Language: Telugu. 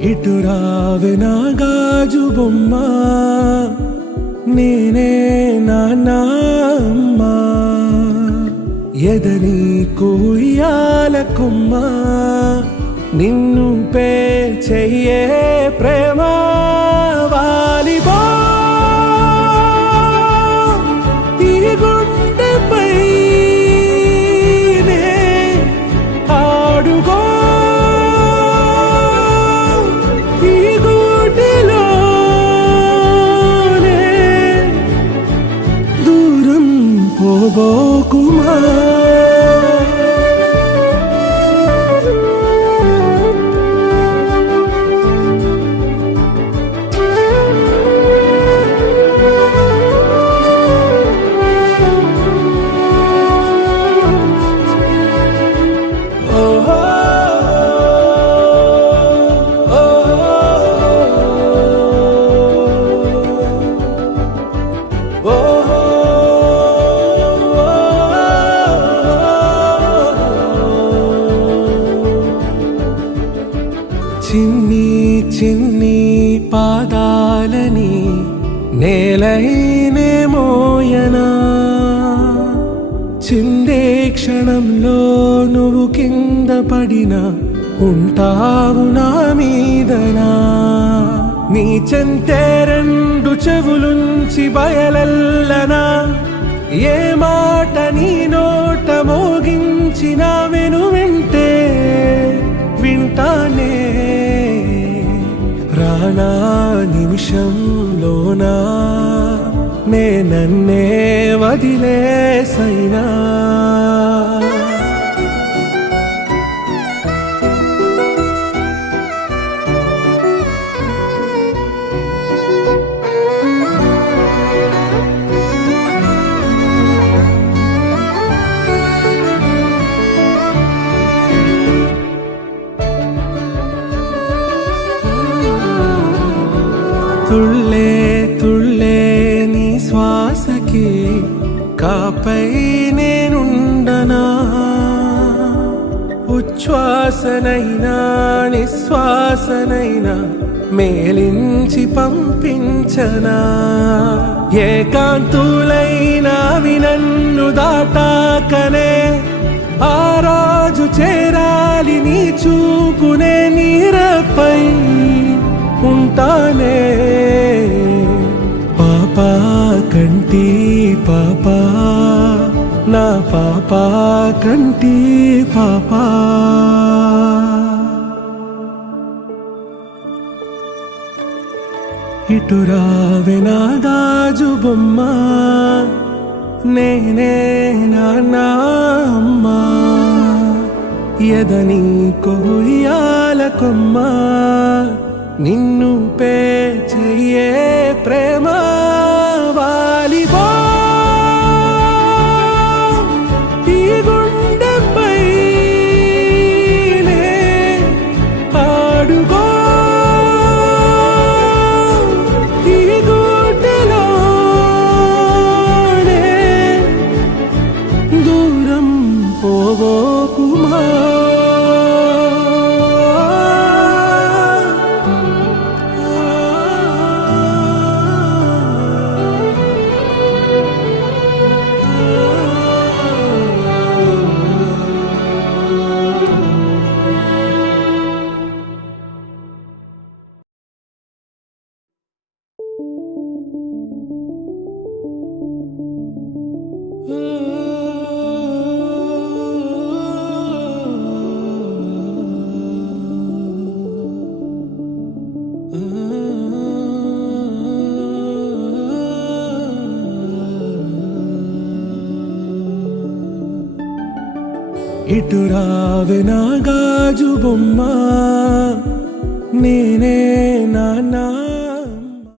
ఇటు రావే నా గాజు బొమ్మ, నేనే నాన్న అమ్మ. ఎదని కుయ్యాల కొమ్మ, నిన్ను పే చెయ్యే ప్రేమ వాలిబా. ఈ గుండెపై నే ఆడుగో, ఈ గూటిలోనే దూరం పోబోకుమా. చిన్ని చిన్ని పాదాలని నేలైనే మోయనా, చిందే క్షణంలో నువ్వు కింద పడినా ఉంటావు నా మీదనా. నీ చెంతే రెండు చెవులుంచి బయలెల్లనా, ఏ మాట నీ నోట మోగించిన వెను వింటే వింటానే. రానా నిమిషంలోనా నే నన్నే వదిలేసైనా. తుళ్ళే తుళ్ళే నీ శ్వాసకి కాపై నేనుండనా, ఉచ్ఛ్వాసనైనా నిశ్వాసనైనా మేలించి పంపించనా. ఏకాంతులైనవి నన్ను దాటాకనే ఆ రోజు చేరాలి నీ చూపునే నీరపై ఉంటానే. పాపా కంటి పాపా, నా పాపా కంటి పాపా. ఇటు రావే నా గాజు బొమ్మ, నేనే నాన్న అమ్మ. ఎదని కొయ్యాల కొమ్మ, నిన్ను పే చెయ్యే ప్రేమ వాలిబా. ఈ గుండెపై నే ఆడుగో, ఈ గూటిలోనే దూరం పోబోకుమా. ఇటు రావే నా గాజు బొమ్మ, నేనే నాన్న.